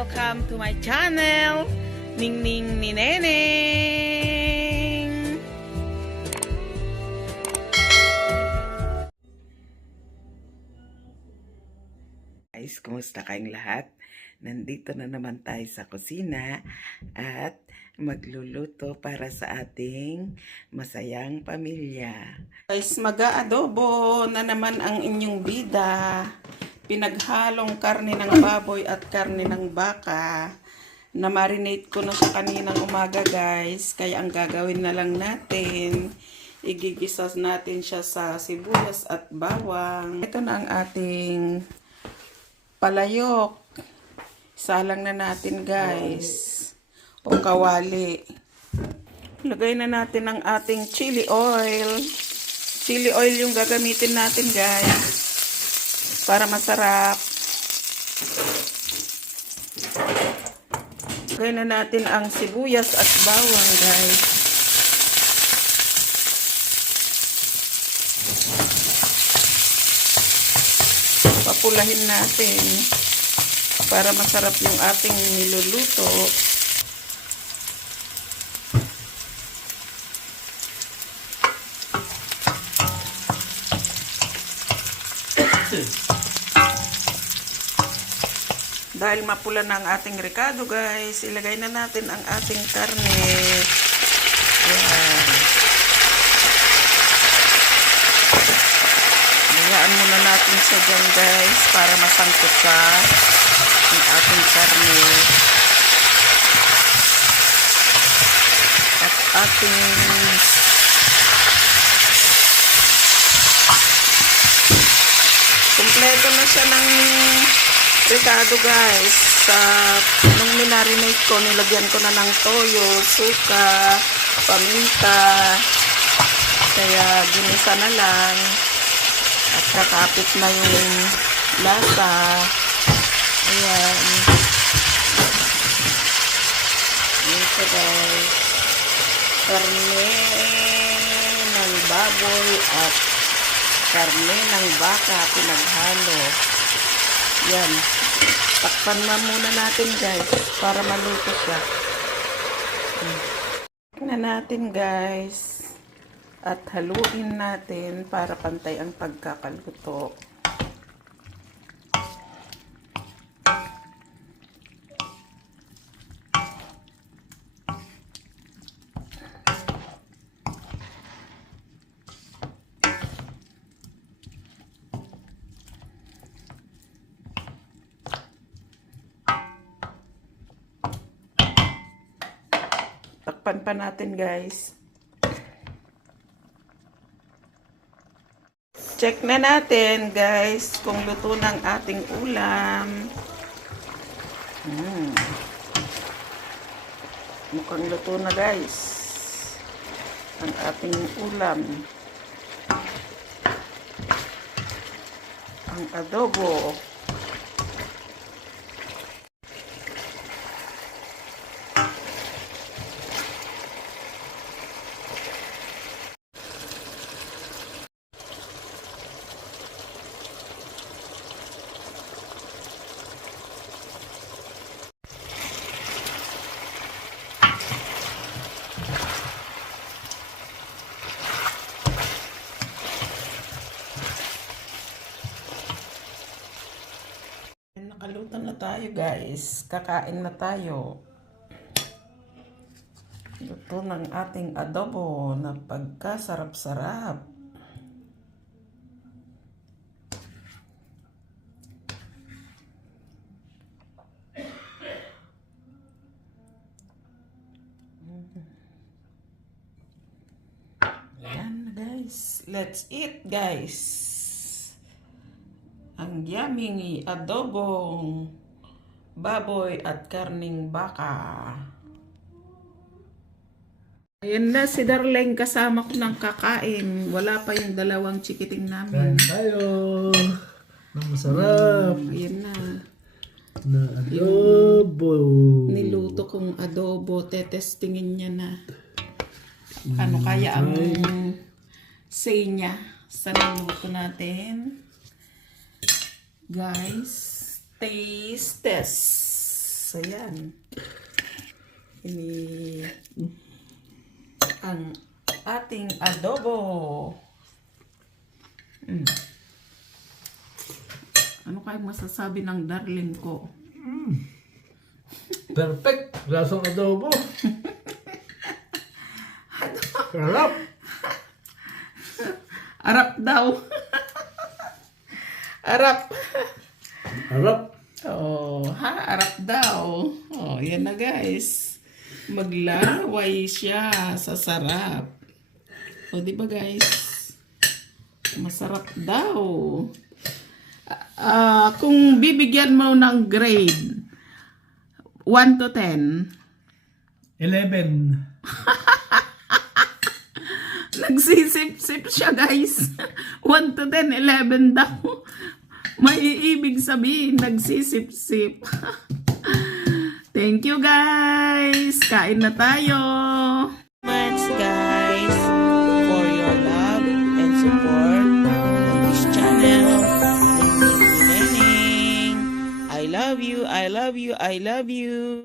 Welcome to my channel, Ning Ning ni Neneng. Guys, kumusta kayong lahat? Nandito na naman tayo sa kusina at magluluto para sa ating masayang pamilya. Guys, mag-aadobo na naman ang inyong bida. Pinaghalong karne ng baboy at karne ng baka. Na-marinate ko na siya kaninang umaga guys. Kaya ang gagawin na lang natin, igigisas natin siya sa sibuyas at bawang. Ito na ang ating palayok. Salang na natin guys. O kawali. Lagay na natin ang ating chili oil. Chili oil yung gagamitin natin guys. Para masarap. Lagay na natin ang sibuyas at bawang guys. Papulahin natin para masarap yung ating niluluto. Dahil mapula na ang ating ricado guys, ilagay na natin ang ating karne. Yan. Hayaan muna natin siya dyan guys para masangkot sa ang ating karne. At ating na siya ng ricado guys. Sa nung minarinate ko, nilagyan ko na ng toyo, suka, paminta. Kaya ginisa na lang. At kakapit na yung lasa. Ayan. Ito guys. Karne ng baboy at karne ng baka pinaghalo. Yan. Takpan na muna natin guys para maluto siya. Tingnan natin guys. At haluin natin para pantay ang pagkakaluto. Takpan pa natin guys. Check na natin guys kung luto ng ating ulam. Hmm. Mukhang luto na guys. Ang ating ulam. Ang adobo. Nakaluto na tayo guys. Kakain na tayo. Luto ng ating adobo na pagkasarap-sarap. Ayan guys. Let's eat guys ang yummy adobong baboy at karning baka. Ayan na si Darlene kasama ko ng kakain. Wala pa yung dalawang chikiting namin. Kain tayo. Ang masarap Ayan na. na adobo. Niluto kong adobo. Tetestingin niya na. Ano kaya ang say niya sa niluto natin. Guys, taste test. Ayan. Ini ang ating adobo. Mm. Ano kayo masasabi ng darling ko? Perfect. Lasang adobo. Sarap. Arap daw. Arap. Sarap. Oh, ha, arap daw. Oh, yan na guys. Maglalaway siya sa sarap. O, di ba guys? Masarap daw. Ah, kung bibigyan mo ng grade 1 to 10, 11. nagsisip-sip siya guys. 1 to 10, 11 daw. May ibig sabihin, nagsisip-sip. Thank you guys. Kain na tayo. Much guys for your love and support this channel. Thank you, Neneng. I love you, I love you, I love you.